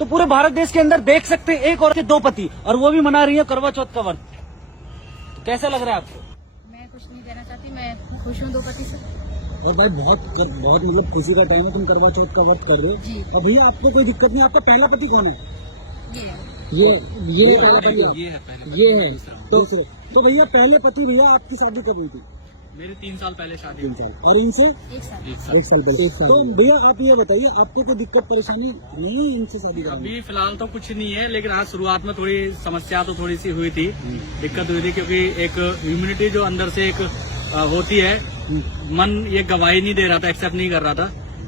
तो पूरे भारत देश के अंदर देख सकते हैं एक औरत के 2 पति, और वो भी मना रही है करवा चौथ का व्रत। तो कैसा लग रहा है आपको? मैं कुछ नहीं कहना चाहती, मैं खुश हूँ 2 पति से। और भाई बहुत मतलब खुशी का टाइम है, तुम करवा चौथ का व्रत कर रहे हो जी। और भैया आपको कोई दिक्कत नहीं। आपका पहला पति कौन है? ये पहला पति ये है। तो भैया पहले पति भैया आपकी शादी कब हुई थी? मेरी 3 साल पहले शादी हुई। और इनसे 1 साल। 1 साल पहले। तो भैया आप ये बताइए, आपको कोई दिक्कत परेशानी नहीं है इनसे शादी करने में? अभी फिलहाल तो कुछ नहीं है, लेकिन आज शुरुआत में थोड़ी समस्या तो थोड़ी सी हुई थी, दिक्कत हुई थी, क्योंकि एक इम्यूनिटी जो अंदर से एक होती है, मन ये गवाही नहीं दे रहा था, एक्सेप्ट नहीं कर रहा था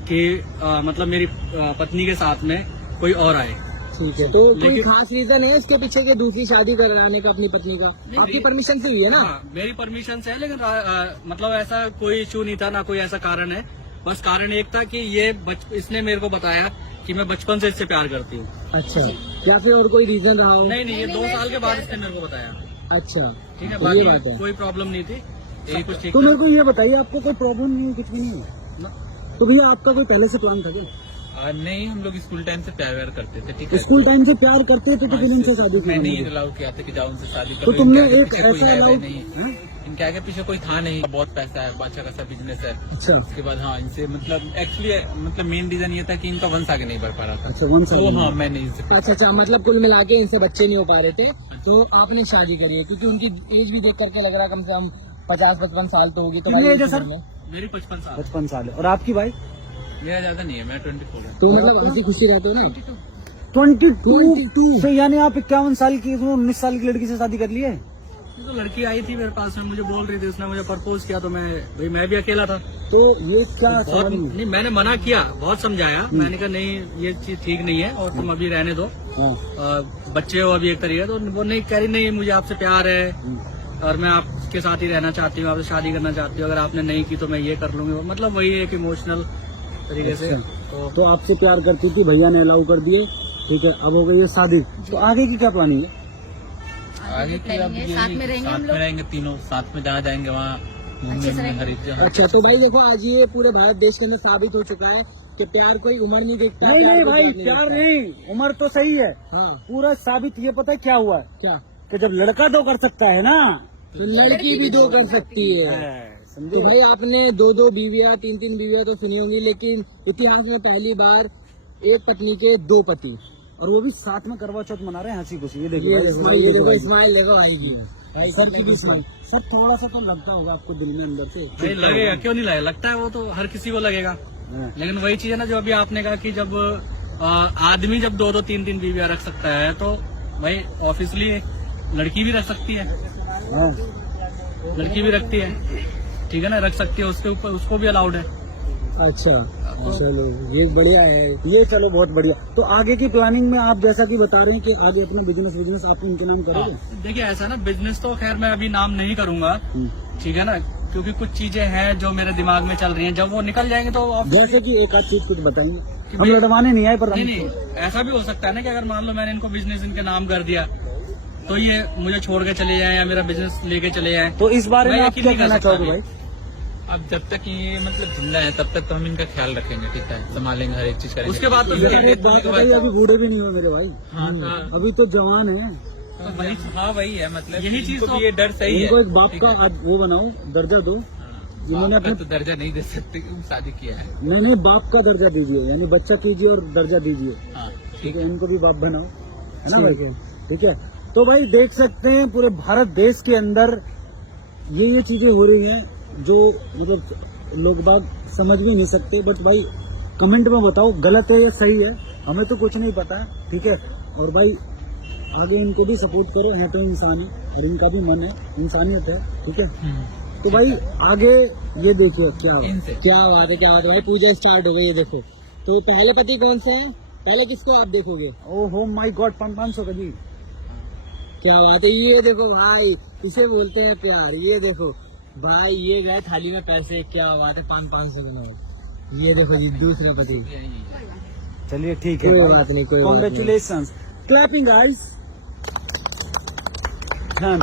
कि मतलब मेरी पत्नी के साथ में कोई और आए। ठीक है, तो कोई खास रीजन है इसके पीछे कि दूसरी शादी कराने का अपनी पत्नी का? आपकी परमिशन से हुई है ना? हाँ, मेरी परमिशन से है, लेकिन मतलब ऐसा कोई इशू नहीं था, ना कोई ऐसा कारण है। बस कारण एक था कि इसने मेरे को बताया कि मैं बचपन से इससे प्यार करती हूँ। अच्छा, या फिर और कोई रीजन रहा हो? नहीं, ये 2 साल के बाद इसने मेरे को बताया। अच्छा, ठीक है, तो ये बात है। कोई प्रॉब्लम नहीं थी, यही कुछ ठीक तो था। मेरे को ये बताइए, आपको कोई प्रॉब्लम नहीं है, कुछ भी नहीं है? तो भैया आपका कोई पहले से प्लान था क्या? नहीं, हम लोग स्कूल टाइम से प्यार व्यार करते थे। ठीक है, स्कूल टाइम से प्यार करते थे तो फिर इनसे शादी की? मैं नहीं अलाउ किया था कि जाओ उनसे शादी करो। तो तुमने इनके आगे एक पीछे कोई ऐसा है अलाउ नहीं, इनके आगे पीछे कोई था नहीं, बहुत पैसा है, अच्छा खासा बिजनेस है। अच्छा उसके बाद हाँ, इनसे मतलब एक्चुअली मतलब मेन रीजन ये था कि इनका वंश आगे नहीं बढ़ पा रहा था। अच्छा, वन तो साइड। हाँ, मैं नहीं इनसे अच्छा, मतलब कुल मिला के इनसे बच्चे नहीं हो पा रहे थे, तो आपने शादी करी है, क्योंकि उनकी एज भी देख करके लग रहा है कम से कम 50-55 साल तो होगी। तो कितनी एज है सर? मेरी 55 साल। 55 साल है। और आपकी भाई? मेरा ज्यादा नहीं है, मैं 24 हूँ। तो मतलब हंसी खुशी रहते हो ना? 22 से, यानी आप 51 साल की 19 साल की लड़की से शादी कर ली है? ये तो लड़की आई थी मेरे पास में, मुझे बोल रही थी, उसने मुझे प्रपोज किया, तो मैं भी अकेला था। तो ये क्या बहुत समझ नहीं? नहीं, मैंने मना किया, बहुत समझाया, मैंने कहा नहीं ये चीज ठीक नहीं है और तुम अभी रहने दो, हाँ। बच्चे हो अभी एक तरीके। तो वो नहीं कह रही, नहीं मुझे आपसे प्यार है और मैं आपके साथ ही रहना चाहती हूँ, आपसे शादी करना चाहती हूँ, अगर आपने नहीं की तो मैं ये कर लूंगी। मतलब वही एक इमोशनल तरीके से। तो आपसे प्यार करती थी, भैया ने अलाउ कर दिए, ठीक है, अब हो गई है शादी। तो आगे की क्या प्लानिंग है? आगे की अब रहेंगे, साथ में रहेंगे हम लोग। रहेंगे तीनों साथ में, जहाँ जाएंगे वहाँ अच्छे से हर एक जगह। अच्छा, तो भाई देखो, आज ये पूरे भारत देश के अंदर साबित हो चुका है कि प्यार कोई उम्र नहीं देखता। नहीं प्यार नहीं कोई भाई, जात नहीं प्यार देखता। नहीं, उम्र तो सही है। हाँ, पूरा साबित ये पता है क्या हुआ है क्या? कि जब लड़का 2 कर सकता है ना, तो लड़की भी 2 कर सकती है। समझे? तो भाई आपने 2-2 बीवियां, 3-3 बीवियां तो सुनी होंगी, लेकिन इतिहास में पहली बार एक पत्नी के 2 पति, और वो भी साथ में करवा चौथ मना रहे हैं हंसी खुशी। ये देखो ये भाई, देखो, स्माइल ये देखो, भाई। इस्माइल देखो आएगी भाई, सर की भी स्माइल। सब थोड़ा सा तो लगता होगा आपको दिल में अंदर से? नहीं लगेगा, क्यों नहीं लगेगा, लगता है, वो तो हर किसी को लगेगा। हाँ। लेकिन वही चीज है ना, जो अभी आपने कहा कि जब आदमी जब 2-2, 3-3 बीवियां रख सकता है, तो भाई ऑब्वियसली लड़की भी रख सकती है, हाँ। लड़की भी रखती है, ठीक है ना, रख सकती है, उसके ऊपर उसको भी अलाउड है। अच्छा, चलो ये बढ़िया है। ये चलो बहुत बढ़िया। तो आगे की प्लानिंग में आप जैसा कि बता रहे हैं कि आगे अपना बिजनेस आप उनके नाम करोगे? देखिए ऐसा ना, बिजनेस तो खैर मैं अभी नाम नहीं करूंगा, ठीक है ना, क्योंकि कुछ चीजें हैं जो मेरे दिमाग में चल रही हैं, जब वो निकल जाएंगे तो जैसे कि एक आध चीज कुछ बताएंगे। हम लड़वाने नहीं आए, पर नहीं, ऐसा भी हो सकता है ना कि अगर मान लो मैंने इनको बिजनेस इनके नाम कर दिया, तो ये मुझे छोड़ के चले जाए या मेरा बिजनेस लेके चले जाए। तो इस बारे में मैं आप यकीन क्या नहीं कर कहना सकता चाहोगे भाई? अब जब तक ये मतलब जिंदा है तब तक तो हम इनका ख्याल रखेंगे, ठीक है, संभालेंगे हर एक चीज करेंगे। उसके बाद तो एक बात बताइए, अभी बूढ़े भी नहीं हुए मेरे भाई, हाँ, अभी तो जवान है। तो वही हाँ वही है, मतलब यही चीज इनको तो- भी ये डर सही है। इनको एक बाप का वो बनाओ, दर्जा दो, जिन्होंने बाप का अपने तो दर्जा नहीं दे सकते, क्योंकि शादी किया है। नहीं बाप का दर्जा दीजिए, यानी बच्चा कीजिए और दर्जा दीजिए, हाँ, ठीक है, इनको भी बाप बनाओ, है ना ठीक भाई? है। ठीक है। तो भाई देख सकते हैं पूरे भारत देश के अंदर ये चीजें हो रही हैं जो मतलब लोग बाग समझ भी नहीं सकते। बट भाई कमेंट में बताओ गलत है या सही है, हमें तो कुछ नहीं पता, ठीक है। और भाई आगे इनको भी सपोर्ट करो, है तो इंसान ही और इनका भी मन है, इंसानियत है, ठीक है। तो भाई आगे ये देखिए क्या हो। इनसे क्या बात है, क्या बात है भाई, पूजा स्टार्ट हो गई है। देखो, तो पहले पति कौन सा है, पहले किसको आप देखोगे? ओ हो माय गॉड, 500 का जी। क्या बात है, ये देखो भाई, इसे बोलते हैं प्यार। ये देखो भाई, ये गए थाली में पैसे, क्या बात है, 500 का नोट। ये देखो जी, दूसरा पति। चलिए ठीक है, कोई बात नहीं, कोई बात नहीं। Congratulation, clapping guys, done.